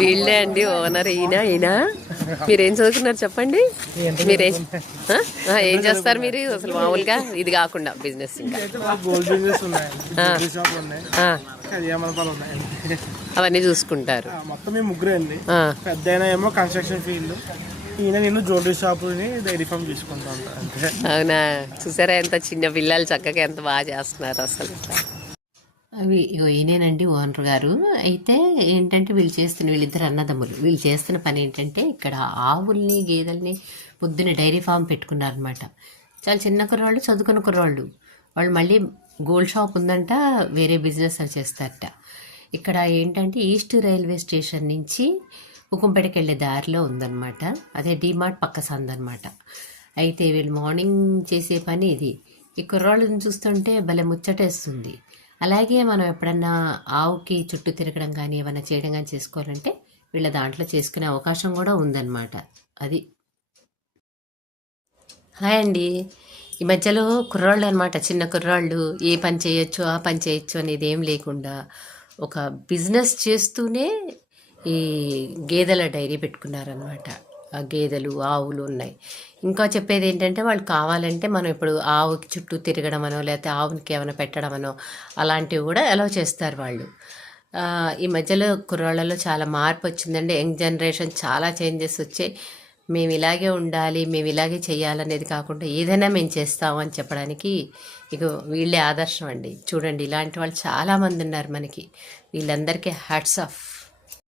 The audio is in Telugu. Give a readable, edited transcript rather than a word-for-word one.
వీళ్ళే అండి ఓనర్. ఈయన మీరేం చదువుకున్నారు చెప్పండి. మీరేం ఏం చేస్తారు మీరు అసలు మామూలుగా ఇది కాకుండా బిజినెస్? ఇంకా గోల్డ్ బిజినెస్ ఉన్నాయి, షాపులు ఉన్నాయి, అవన్నీ చూసుకుంటారు. మొత్తం మేము ముగ్గురే అండి. పెద్ద ఏమో కన్స్ట్రక్షన్ ఫీల్డ్, ఈయన నేను జ్యువెలరీ షాపుని డైరీ ఫామ్ తీసుకుంటా ఉంటాను. అవునా, చూసారా ఎంత చిన్న పిల్లలు చక్కగా ఎంత బాగా చేస్తున్నారు అసలు. అవి ఈయనేనండి ఓనర్ గారు. అయితే ఏంటంటే వీళ్ళిద్దరు అన్నదమ్ములు. వీళ్ళు చేస్తున్న పని ఏంటంటే ఇక్కడ ఆవుల్ని గేదెల్ని పొద్దున్న డైరీ ఫామ్ పెట్టుకున్నారనమాట. చాలా చిన్న కుర్రాళ్ళు, చదువుకున్న కుర్రాళ్ళు. వాళ్ళు మళ్ళీ గోల్డ్ షాప్ ఉందంట, వేరే బిజినెస్ అవి చేస్తారట. ఇక్కడ ఏంటంటే ఈస్ట్ రైల్వే స్టేషన్ నుంచి ఉకుంపేటకి వెళ్ళే దారిలో ఉందన్నమాట. అదే డీమార్ట్ పక్క సందనమాట. అయితే వీళ్ళు మార్నింగ్ చేసే పని ఇది. ఈ కుర్రాళ్ళని చూస్తుంటే భలే ముచ్చటేస్తుంది. అలాగే మనం ఎప్పుడన్నా ఆవుకి చుట్టూ తిరగడం కానీ ఏమైనా చేయడం కానీ చేసుకోవాలంటే వీళ్ళ దాంట్లో చేసుకునే అవకాశం కూడా ఉందన్నమాట. అది. హాయ్ అండి. ఈ మధ్యలో కుర్రాళ్ళు అనమాట, చిన్న కుర్రాళ్ళు ఏ పని చేయొచ్చు ఆ పని చేయొచ్చు అనేది ఏం లేకుండా ఒక బిజినెస్ చేస్తూనే ఈ గేదెల డైరీ పెట్టుకున్నారనమాట. ఆ గేదెలు ఆవులు ఉన్నాయి. ఇంకా చెప్పేది ఏంటంటే వాళ్ళు కావాలంటే మనం ఇప్పుడు ఆవుకి చుట్టూ తిరగడమనో లేకపోతే ఆవుకి ఏమైనా పెట్టడమనో అలాంటివి కూడా అలౌ చేస్తారు వాళ్ళు. ఈ మధ్యలో కుర్రాళ్ళలో చాలా మార్పు వచ్చిందండి. యంగ్ జనరేషన్ చాలా చేంజెస్ వచ్చాయి. మేము ఇలాగే ఉండాలి, మేము ఇలాగే చేయాలనేది కాకుండా ఏదైనా మేము చేస్తామని చెప్పడానికి ఇక వీళ్ళే ఆదర్శం అండి. చూడండి, ఇలాంటి వాళ్ళు చాలామంది ఉన్నారు మనకి. వీళ్ళందరికీ హ్యాట్స్ ఆఫ్.